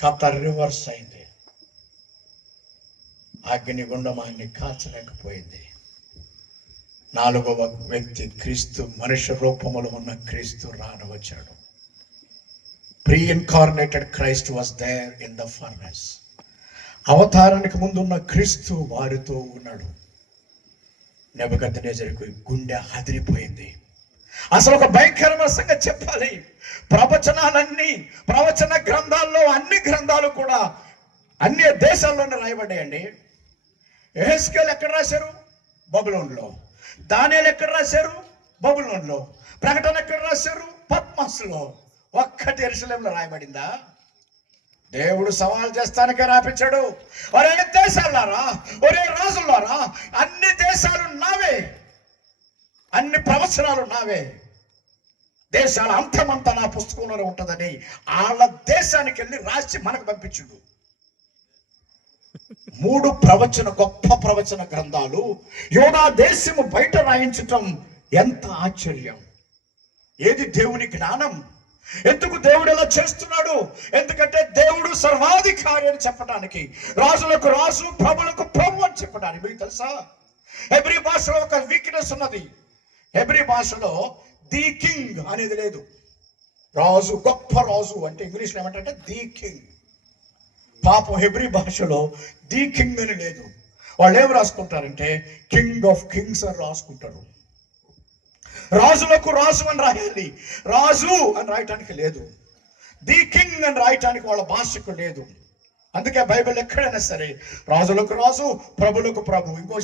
కథ రివర్స్ అయింది. అగ్నిగుండం ఆయన్ని కాల్చలేకపోయింది. 4వ వ్యక్తి క్రీస్తు, మనుష్య రూపములో ఉన్న క్రీస్తు రానవచ్చాడు. Preincarnated Christ was there in the furnace. అవతారానికి ముందు ఉన్న క్రీస్తు వారితో ఉన్నాడు. నెబుకద్నెజరుకు గుండె అదిరిపోయింది. అసలు ఒక భయంకరమైన సంగతి చెప్పాలి. ప్రవచన గ్రంథాల్లో అన్ని గ్రంథాలు కూడా అన్ని దేశాల్లోనే రాయబడ్డాయండి. యెహెజ్కేలు ఎక్కడ రాశారు? బబులోన్లో. దానియేలు ఎక్కడ రాశారు? బబులోన్లో. ప్రకటన ఎక్కడ రాశారు? పద్మస్లో. ఒక్కటి యెరూషలేములో రాయబడిందా? దేవుడు సవాల్ చేస్తానికే రాపించాడు. ఒరే దేశాలారా, ఒరే రాజులారా, అన్ని దేశాలు నావే, అన్ని ప్రవచనాలు నావే, దేశాల అంతమంతా నా పుస్తకంలో ఉంటుందని వాళ్ళ దేశానికి వెళ్ళి రాసి మనకు పంపించుడు. 3 గొప్ప ప్రవచన గ్రంథాలు యోనా దేశము బయట రాయించటం ఎంత ఆశ్చర్యం! ఏది దేవుని జ్ఞానం? ఎందుకు దేవుడు ఎలా చేస్తున్నాడు? ఎందుకంటే దేవుడు సర్వాధికారి అని చెప్పడానికి, రాజులకు రాజు, ప్రభులకు ప్రభు అని చెప్పడానికి. మీకు తెలుసా, హెబ్రీ భాషలో ఒక వీక్నెస్ ఉన్నది. హెబ్రీ భాషలో ది కింగ్ అనేది లేదు. రాజు, గొప్ప రాజు అంటే ఇంగ్లీష్లో ఏమంటే ది కింగ్. పాపం హెబ్రీ భాషలో ది కింగ్ అని లేదు. వాళ్ళు ఏం రాసుకుంటారంటే కింగ్ ఆఫ్ కింగ్స్ అని రాసుకుంటారు. రాజులకు రాజు అని రాయాలి, రాజు అని రాయటానికి లేదు. ది కింగ్ అని రాయటానికి వాళ్ళ భాషకు లేదు. అందుకే బైబిల్ ఎక్కడైనా సరే రాజులకు రాజు, ప్రభులకు ప్రభు. ఇంకో